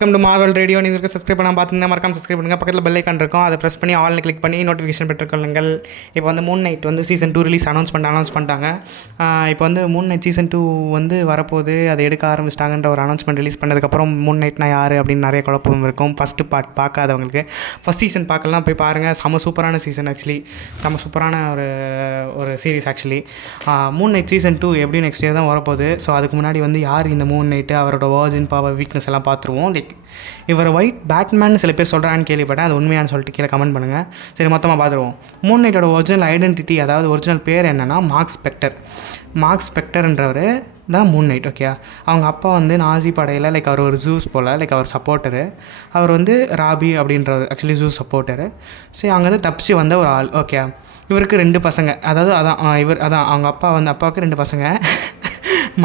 Welcome to Marvel radio. நீங்கள் subscribe பண்ணால் பார்த்தீங்கன்னா மறக்காம சப்ஸ்கிரைப் பண்ணுங்கள். பக்கத்தில் பெல் ஐக்கான் இருக்கும், அதை ப்ரெஸ் பண்ணி ஆல்னு கிளிக் பண்ணி நோட்டிஃபிகேஷன் பெற்றுக்கொள்ளுங்கள். இப்போ வந்து மூன் நைட் வந்து சீசன் 2 ரிலீஸ் அனௌன்ஸ் பண்ணிட்டாங்க. இப்போ வந்து மூன் நைட் சீசன் 2 வந்து வரப்போகுது, அதை எடுக்க ஆரம்பிச்சிட்டாங்கன்ற ஒரு அனௌன்ஸ்மெண்ட் ரிலீஸ் பண்ணதுக்கப்புறம் மூன் நைட்னா யார் அப்படின்னு நிறைய குழப்பம் இருக்கும். ஃபஸ்ட்டு பார்ட் பார்க்காதவங்களுக்கு ஃபஸ்ட் சீசன் பார்க்கலாம், போய் பாருங்கள். செம்ம சூப்பரான சீசன், ஆக்சுவலி செம்ம சூப்பரான ஒரு series actually. Moon night season 2 எப்படி நெக்ஸ்ட் இயர் தான் வரப்போகுது. ஸோ அதுக்கு முன்னாடி வந்து யார் இந்த மூன் நைட்டு, அவரோட வர்ஜின் பவர், வீக்னஸ் எல்லாம் பார்த்துருவோம். லைக் இவர் ஒயிட் பேட்மேன் சில பேர் சொல்கிறான்னு கேள்விப்பட்டேன், அது உண்மையானு சொல்லிட்டு கீழே கமெண்ட் பண்ணுங்கள். சரி, மொத்தமாக பார்த்துருவோம். மூன் நைட்டோட ஒரிஜினல் ஐடென்டிட்டி, அதாவது ஒரிஜினல் பேர் என்னென்னா மார்க் ஸ்பெக்டர்ன்றவர் தான் மூன் நைட். ஓகே, அவங்க அப்பா வந்து நாசி படையில் லைக் அவர் ஒரு ஜூஸ் போல், லைக் அவர் சப்போர்ட்டரு. அவர் வந்து ராபி அப்படின்றவர் ஆக்சுவலி ஜூஸ் சப்போர்ட்டரு. சரி, அங்கே வந்து தப்பிச்சு வந்த ஒரு ஆள். ஓகே, இவருக்கு 2 பசங்க, அதாவது அவங்க அப்பாவுக்கு 2 பசங்க,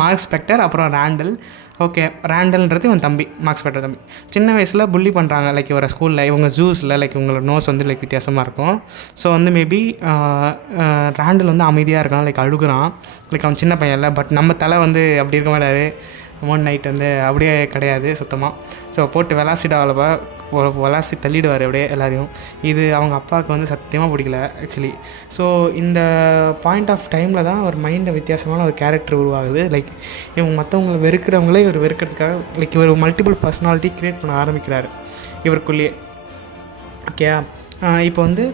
மார்க் ஸ்பெக்டர் அப்புறம் ரேண்டல். ஓகே, ரேண்டல்ன்றது இவன் தம்பி, மார்க் ஸ்பெக்டர் தம்பி. சின்ன வயசில் புள்ளி பண்ணுறாங்க லைக் இவரை ஸ்கூலில். இவங்க ஜூஸில் லைக் இவங்களோட நோஸ் வந்து லைக் வித்தியாசமாக இருக்கும். ஸோ வந்து மேபி ரேண்டல் வந்து அமைதியாக இருக்கான், லைக் அழுகுறான், லைக் அவன் சின்ன பையன் இல்லை. பட் நம்ம தலை வந்து அப்படி இருக்க மாட்டார். மூன் நைட் வந்து அப்படியே கிடையாது சுத்தமாக. ஸோ போட்டு விளாசி தள்ளிடுவார் அப்படியே எல்லாரையும். இது அவங்க அப்பாவுக்கு வந்து சத்தியமாக பிடிக்கல ஆக்சுவலி. ஸோ இந்த பாயிண்ட் ஆஃப் டைமில் தான் அவர் மைண்டில் வித்தியாசமான ஒரு கேரக்டர் உருவாகுது. லைக் இவங்க மற்றவங்களை வெறுக்கிறவங்களே இவர் வெறுக்கிறதுக்காக லைக் இவர் மல்டிபிள் பர்சனாலிட்டி க்ரியேட் பண்ண ஆரம்பிக்கிறார் இவருக்குள்ளேயே. ஓகே, இப்போ வந்து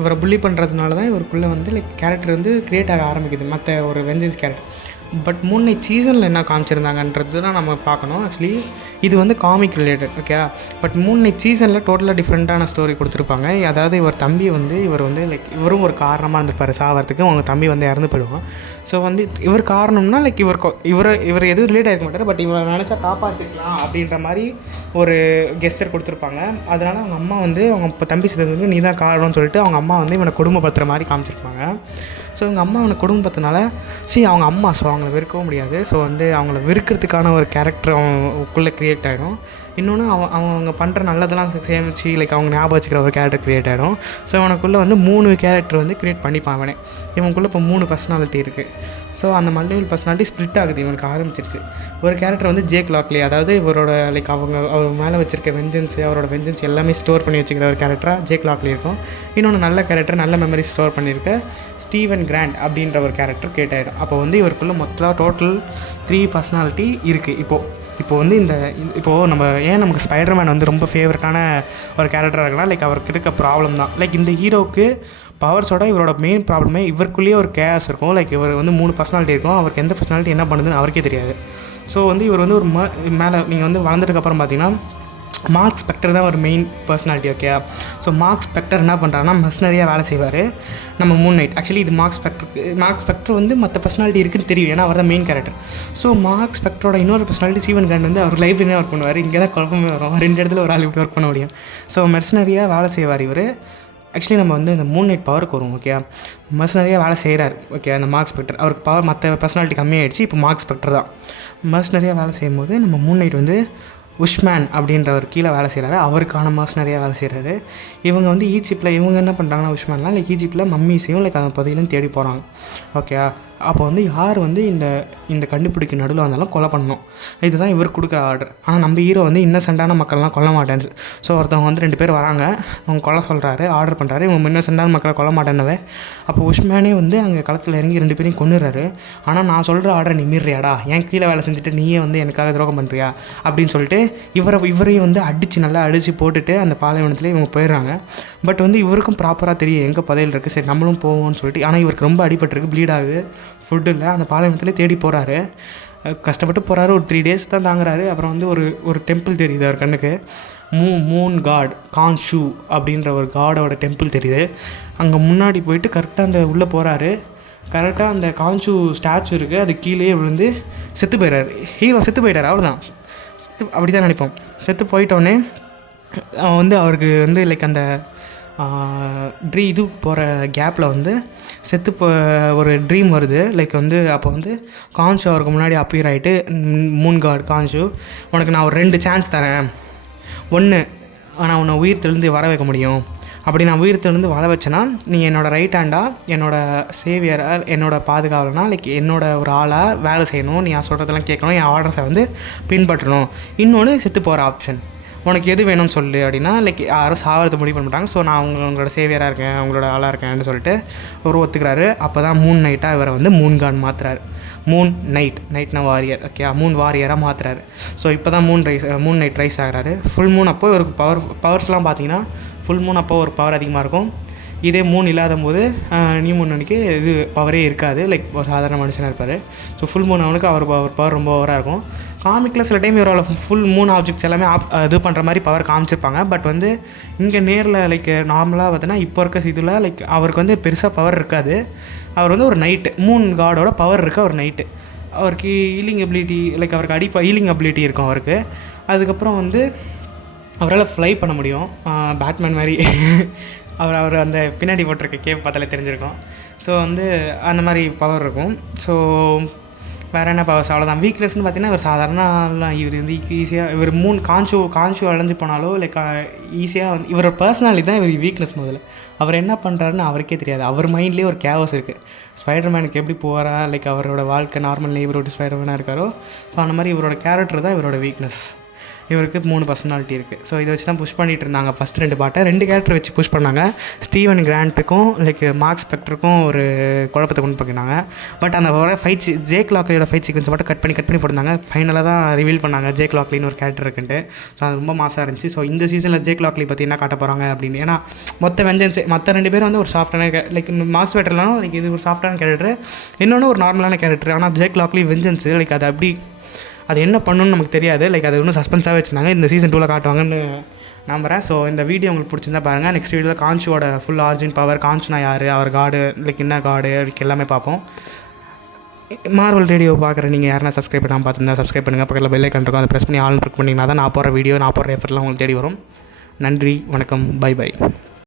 இவரை புள்ளி பண்ணுறதுனால தான் இவருக்குள்ளே வந்து லைக் கேரக்டர் வந்து க்ரியேட் ஆக ஆரம்பிக்குது, மற்ற ஒரு vengeance character. But Moon night சீசனில் என்ன காமிச்சிருந்தாங்கன்றது தான் நம்ம பார்க்கணும். ஆக்சுவலி இது வந்து comic related. Okay, but Moon night சீசனில் டோட்டலாக டிஃப்ரெண்ட்டான ஸ்டோரி கொடுத்துருப்பாங்க. அதாவது இவர் தம்பி வந்து இவர் வந்து லைக் இவரும் ஒரு காரணமாக இருந்திருப்பார் சாவறதுக்கு. அவங்க தம்பி வந்து இறந்து போயிடுவான். ஸோ வந்து இவர் காரணம்னா லைக் இவர் எதுவும் ரிலேட் ஆகிருக்க மாட்டார். பட் இவரை நினச்சா காப்பாற்றிக்கலாம் அப்படின்ற மாதிரி ஒரு கெஸ்டர் கொடுத்துருப்பாங்க. அதனால் அவங்க அம்மா வந்து அவங்க இப்போ தம்பி செய்ததுக்கு நீ தான் காரணம்னு சொல்லிட்டு அவங்க அம்மா வந்து இவனை குடும்பப்படுத்துகிற மாதிரி காமிச்சிருப்பாங்க. ஸோ இவங்க அம்மா அவனை குடும்பத்தினால அவங்க அம்மா, ஸோ அவங்கள வெறுக்கவும் முடியாது. ஸோ வந்து அவங்கள வெறுக்கிறதுக்கான ஒரு கேரக்டர் அவங்களுக்குள்ளே க்ரியேட் ஆகிடும். இன்னொன்று அவங்க பண்ணுற நல்லதெல்லாம் சேமிச்சு லைக் அவங்க ஞாபகம் வச்சுக்கிற ஒரு கேரக்டர் க்ரியேட் ஆகிடும். ஸோ அவனுக்குள்ளே வந்து 3 கேரக்டர் வந்து க்ரியேட் பண்ணிப்பான் அவனே. இவனுக்குள்ளே இப்போ 3 பர்சனாலிட்டி இருக்குது. ஸோ அந்த மல்டிபிள் பர்சனாலிட்டி ஸ்ப்ளிட் ஆகுது இவனுக்கு ஆரம்பிச்சிருச்சு. ஒரு கேரக்டர் வந்து ஜேக் லாக்லி, அதாவது இவரோட லைக் அவர் மேலே வச்சுருக்க அவரோட வெஞ்சன்ஸ் எல்லாமே ஸ்டோர் பண்ணி வச்சுக்கிற ஒரு கேரக்டராக ஜேக் லாக்லி இருக்கும். இன்னொன்று நல்ல கேரக்டர், நல்ல மெமரிஸ் ஸ்டோர் பண்ணியிருக்க ஸ்டீவன் கிராண்ட் அப்படின்ற ஒரு கேரக்டர் க்ரியேட் ஆகிடும். அப்போ வந்து இவருக்குள்ளே மொத்தம் டோட்டல் 3 பர்சனாலிட்டி இருக்குது. இப்போ வந்து இப்போது நமக்கு ஸ்பைடர்மேன் வந்து ரொம்ப ஃபேவரட்டான ஒரு கேரக்டராக இருக்கலாம். லைக் அவருக்கு இருக்க ப்ராப்ளம் தான் லைக் இந்த ஹீரோவுக்கு பவர்ஸோட இவரோட மெயின் ப்ராப்ளமே இவருக்குள்ளேயே ஒரு கேஸ் இருக்கும். லைக் இவர் வந்து 3 பர்சனாலிட்டி இருக்கும். அவருக்கு எந்த பர்சனாலிட்டி என்ன பண்ணுதுன்னு அவருக்கே தெரியாது. ஸோ வந்து இவர் வந்து ஒரு மேலே நீங்கள் வந்து வளர்ந்ததுக்கப்புறம் பார்த்தீங்கன்னா மார்க் ஸ்பெக்டர் தான் ஒரு main personality. Okay, so mark Spectre என்ன பண்ணுறாருன்னா மெர்சனரியாக வேலை செய்வார் நம்ம மூன் நைட். ஆக்சுவலி இது மார்க் ஸ்பெக்டர் வந்து மற்ற பர்சனாலிட்டி இருக்குன்னு தெரியும், ஏன்னா அவர் தான் மெயின் கேரக்டர். ஸோ மார்க் ஸ்பெக்டரோட இன்னொரு பர்சனாலிட்டி ஸ்டீவன் கிராண்ட் வந்து அவர் லைப்ரரியாக ஒர்க் பண்ணுவார். இங்கே தான் குழப்பமே வரும், 2 இடத்துல ஒரு ஆள் இப்படி ஒர்க் பண்ண முடியும். ஸோ மெர்சனரியாக வேலை செய்வார் இவர். ஆக்சுவலி நம்ம வந்து இந்த மூன் நைட் பவருக்கு வரும். ஓகே, மெர்சனரியாக வேலை செய்கிறார். ஓகே, அந்த மார்க் ஸ்பெக்டர் அவருக்கு பவர் மற்ற பர்சனாலிட்டி கம்மியாகிடுச்சு. இப்போ மார்க் ஸ்பெக்டர் தான் மெர்சனரியாக வேலை செய்யும் போது நம்ம மூன் நைட் வந்து உஷ்மேன் அப்படின்றவர் கீழே வேலை செய்கிறாரு. அவருக்கான மர்சனரியாக வேலை செய்கிறாரு. இவங்க வந்து ஈஜிப்டில் இவங்க என்ன பண்ணுறாங்கன்னா உஷ்மேன்லாம் லைக் ஈஜிப்டில் மம்மீஸையும் லைக் அந்த பகுதியிலும் தேடி போகிறாங்க. ஓகே, அப்போ வந்து யார் வந்து இந்த கண்டுபிடிக்க நடுவில் வந்தாலும் கொலை பண்ணணும், இதுதான் இவர் கொடுக்குற ஆர்டர். ஆனால் நம்ம ஹீரோ வந்து இன்னசென்ட்டான மக்கள்லாம் கொல்ல மாட்டேன்னு. ஸோ ஒருத்தவங்க வந்து 2 பேர் வராங்க, அவங்க கொலை சொல்கிறாரு, ஆர்டர் பண்ணுறாரு. இவங்க இன்னசென்ட்டான மக்களை கொல்ல மாட்டேன்னவே அப்போ உஷ்மேனே வந்து அங்கே களத்தில் இறங்கி 2 பேரையும் கொன்னுறாரு. ஆனால் நான் சொல்கிற ஆர்டரை நீ மீறியாடா, என் கீழே வேலை செஞ்சுட்டு நீயே வந்து எனக்காக துரோகம் பண்ணுறியா அப்படின்னு சொல்லிட்டு இவரையும் வந்து நல்லா அடித்து போட்டுட்டு அந்த பாலைவனத்தில் இவங்க போயிடுறாங்க. பட் வந்து இவருக்கும் ப்ராப்பராக தெரியும் எங்கே புதையல் இருக்குது, சரி நம்மளும் போவோம்னு சொல்லிட்டு. ஆனால் இவருக்கு ரொம்ப அடிபட்டிருக்கு, ப்ளீட் ஆகுது, ஃபுட்டு இல்லை. அந்த பாலைவனத்திலே தேடி போகிறாரு, கஷ்டப்பட்டு போகிறாரு. ஒரு 3 டேஸ் தான் தாங்குறாரு. அப்புறம் வந்து ஒரு டெம்பிள் தெரியுது அவர் கண்ணுக்கு, மூன் காட் கான்ஷூ அப்படின்ற ஒரு காடோட டெம்பிள் தெரியுது. அங்கே முன்னாடி போயிட்டு கரெக்டாக அந்த உள்ளே போகிறாரு. கரெக்டாக அந்த கான்ஷூ ஸ்டாச்சு இருக்குது, அது கீழே விழுந்து செத்து போயிடுறாரு. ஹீரோ செத்து போயிட்டார், அவ்வளோதான். அப்படி தான் நினைப்போம். செத்து போயிட்டோன்னே வந்து அவருக்கு வந்து லைக் அந்த இது போகிற கேப்பில் வந்து ஒரு ட்ரீம் வருது. லைக் வந்து அப்போ வந்து கான்ஷு அவருக்கு முன்னாடி அப்பியர் ஆகிட்டு, மூன் காட் கான்ஷு, உனக்கு நான் ஒரு 2 சான்ஸ் தரேன். 1, நான் உன்னை உயிர் தெளிந்து வர வைக்க முடியும். அப்படி நான் உயிர் தெழுந்து வாழ வச்சேன்னா நீ என்னோடய ரைட் ஹேண்டாக என்னோடய சேவியராக என்னோடய பாதுகாவலனா லைக் என்னோடய ஒரு ஆளாக வேலை செய்யணும், நீ நான் சொல்கிறதெல்லாம் கேட்கணும், என் ஆர்டர்ஸை வந்து பின்பற்றணும். இன்னொன்று செத்து போகிற ஆப்ஷன், உனக்கு எது வேணும்னு சொல்லு அப்படின்னா லைக் யாரும் சாவறது முடிவு பண்ண மாட்டாங்க. ஸோ நான் உங்களோட சேவியராக இருக்கேன், உங்களோட ஆளாக இருக்கேன்னு சொல்லிட்டு ஒரு ஒத்துக்கிறாரு. அப்போ தான் மூன் நைட்டாக இவரை வந்து மூன் கான் மாற்றுறாரு. மூன் நைட்னா வாரியர், ஓகே, மூன் வாரியராக மாற்றுறாரு. ஸோ இப்போ தான் மூன் நைட் ரைஸ் ஆகிறாரு. ஃபுல் மூன் அப்போ இவருக்கு பவர்ஸ்லாம் பார்த்தீங்கன்னா ஃபுல் மூன் அப்போ ஒரு பவர் அதிகமாக இருக்கும். இதே மூன் இல்லாத போது நியூ மூன் அன்றைக்கி இது பவரே இருக்காது, லைக் ஒரு சாதாரண மனுஷனாக இருப்பார். ஸோ ஃபுல் மூன் அவனுக்கு அவர் பவர் ரொம்ப ஓவராக இருக்கும். காமிக்கில் சில டைம் இவரோட ஃபுல் மூன் ஆப்ஜெக்ட்ஸ் எல்லாமே இது பண்ணுற மாதிரி பவர் காமிச்சிருப்பாங்க. பட் வந்து இங்கே நேரில் லைக் நார்மலாக பார்த்தீங்கன்னா இப்போ இருக்க இதில் லைக் அவருக்கு வந்து பெருசாக பவர் இருக்காது. அவர் வந்து ஒரு நைட்டு, மூன் காடோட பவர் இருக்க ஒரு நைட்டு. அவருக்கு ஹீலிங் எபிலிட்டி லைக் அவருக்கு ஹீலிங் அபிலிட்டி இருக்கும் அவருக்கு. அதுக்கப்புறம் வந்து அவரால் ஃப்ளை பண்ண முடியும், பேட்மேன் மாதிரி. அவர் அந்த பின்னாடி போட்டிருக்க கேப் பார்த்தாலே தெரிஞ்சிருக்கும். ஸோ வந்து அந்த மாதிரி பவர் இருக்கும். ஸோ வேறு என்ன பவர்ஸ், அவ்வளோதான். வீக்னஸ்னு பார்த்தீங்கன்னா இவர் சாதாரண இவர் வந்து ஈஸியாக இவர் காஞ்சு அடைஞ்சு போனாலோ லைக் ஈஸியாக வந்து இவரோட பர்சனாலிட்டி தான் இவர் வீக்னஸ். முதல்ல அவர் என்ன பண்ணுறாருன்னு அவருக்கே தெரியாது. அவர் மைண்ட்லேயே ஒரு கேவஸ் இருக்குது. ஸ்பைடர்மேனுக்கு எப்படி போகிறா லைக் அவரோட வாழ்க்கை நார்மல் நெய்பர்ஹுட் ஸ்பைடர்மேனாக இருக்காரோ, ஸோ அந்த மாதிரி இவரோட கேரக்டர் தான் இவரோட வீக்னஸ். இவருக்கு 3 பர்சனாலிட்டி இருக்குது. ஸோ இதை வச்சு தான் புஷ் பண்ணிகிட்டு இருந்தாங்க ஃபஸ்ட் 2 பாட்டை. 2 கேரக்டர் வச்சு புஷ் பண்ணாங்க. ஸ்டீவன் கிராண்ட்டுக்கும் லைக் மார்க் ஸ்பெக்டருக்கும் ஒரு குழப்பத்தை கொண்டு போனாங்க. பட் அந்த ஃபைட் ஜேக் லாக்லியோட ஃபைட் சீக்வன்ஸ் மட்டும் கட் பண்ணி போட்டிருந்தாங்க. ஃபைனலாக தான் ரிவீல் பண்ணாங்க ஜேக் லாக்லின்னு ஒரு கேரக்டர் இருக்குன்ட்டு. ஸோ அது ரொம்ப மாசாக இருந்துச்சு. ஸோ இந்த சீசனில் ஜேக் லாக்லி பற்றி என்ன காட்ட போகிறாங்க அப்படின்னு, ஏன்னா மொத்த வெஞ்சன்ஸ் மற்ற 2 பேரும் வந்து ஒரு சாஃப்டான லைக் மார்க் ஸ்பெக்டர்லாம் லைக் இது ஒரு சாஃப்டான கேரக்டர், இன்னொன்று ஒரு நார்மலான கேரக்டர். ஆனால் ஜேக் லாக்லி வெஞ்சன்ஸ் லைக் அது அப்படி அது என்ன பண்ணணும்னு நமக்கு தெரியாது. லைக் அது இன்னும் சஸ்பென்ஸாக வச்சுருந்தாங்க. இந்த சீசன் 2ல் காட்டுவாங்கன்னு நம்புகிறேன். ஸோ இந்த வீடியோ உங்களுக்கு பிடிச்சிருந்தா பாருங்கள். நெக்ஸ்ட் வீடியோவில் கான்ஷுவோட ஃபுல் ஆரிஜின் பவர், கான்ஷுனா யார், அவர் காடு லைக் என்ன காடு அதுக்கு எல்லாமே பார்ப்போம். மார்வல் ரேடியோ பார்க்குற நீங்கள் யாருன்னா சப்ஸ்கிரைப் பண்ணாமல் பார்த்துருந்தா சப்ஸ்கிரைப் பண்ணுங்கள். பக்கத்தில் பெல் ஐக்கான் இருக்கும், அதை ப்ரெஸ் பண்ணி ஆல் கிளிக் பண்ணிங்கன்னா தான் நான் போடுற வீடியோ நான் போடுற எஃபர்ட்லாம் உங்களுக்கு தேடி வரும். நன்றி, வணக்கம், பை.